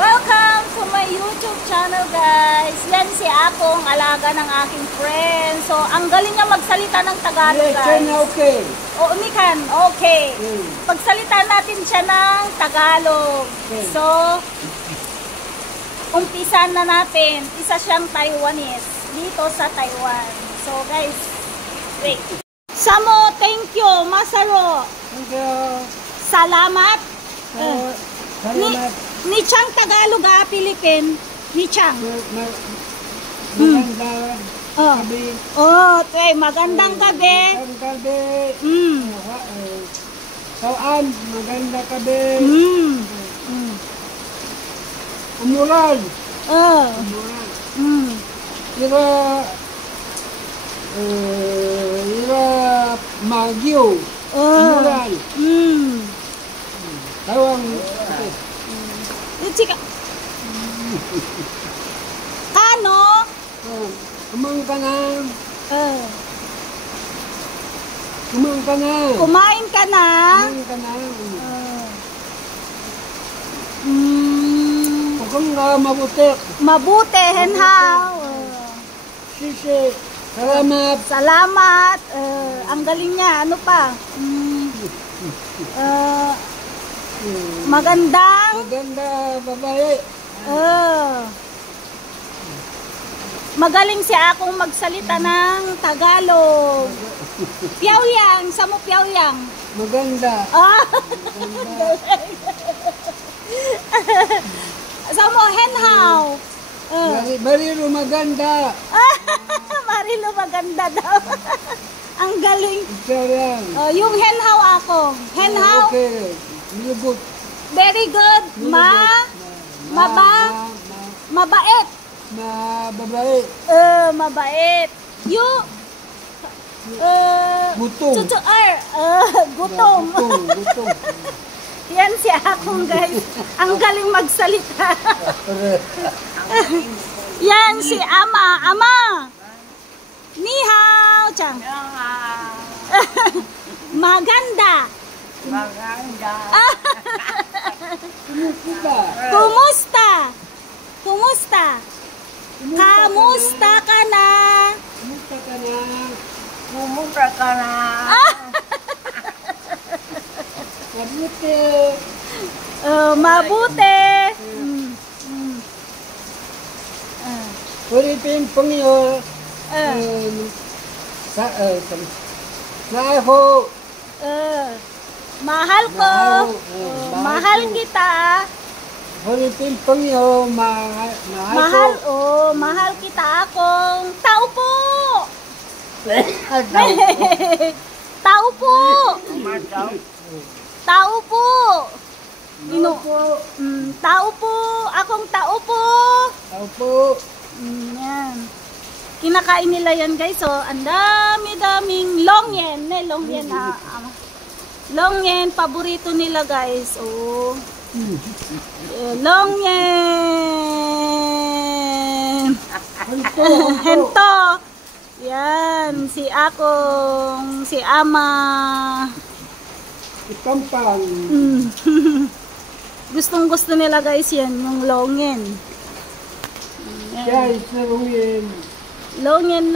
Welcome to my YouTube channel, guys. Yan si Akong, alaga ng aking friend. So, ang galing niya magsalita ng Tagalog, guys. Okay. O, umikan, okay. Pagsalita natin siya ng Tagalog. So, umpisan na natin. Isa siyang Taiwanese dito sa Taiwan. So, guys, wait. Samo, thank you. Masaro. Thank you. Salamat. Salamat. Ni Chang Tagalog Philippine. Ni Chang. Magandang gabi. Oh, tay, magandang gabi. Magandang gabi. Saan? Magandang gabi. Umulan. Umulan. Ira Magyo. Umulan. Tawang. Chika. Kano? Kumain ka na. Kumain ka na. Kumain ka na? Kumain ka na. Huwag nga mabuti. Mabuti, henhaw. Sisi. Salamat. Salamat. Ang galing niya. Ano pa? Magandang. Maganda babae. Magaling si Akong magsalita ng Tagalog. Piawyang. Samo piawyang. Maganda. Samo henhaw. Marilo maganda. Marilo maganda daw. Ang galing. Sarang. Yung henhaw Akong. Henhaw. Okay. Good. Very good. Mabait. Babae. Mabait. Gutom. Gutom. Gutom. Yan si Akong, guys. Ang galing magsalita. Yan si Ama. Ama. Ni hao, Chang. Maganda. Maganda. Kumusta? Kumusta? Kumusta? Kamusta ka na? Kumusta ka na? Pumunta ka na. Mabuti. Mabuti. Ulitin pangyo. Naho. Mahal ko. Mahal kita. Ulitin pangyo. Mahal kita Akong. Tao po. Tao po. Tao po. Tao po. Akong tao po. Tao po. Yan. Kinakain nila yan, guys. So, ang dami-daming longyen. Longyen na. Longyen, paborito nila, guys. Oh. Longyen. Hento. Yan. Si Akong. Si Ama. Ikampang. Gustong-gusto nila, guys, yan. Yung longyen. Siya isa rungin. Longyen.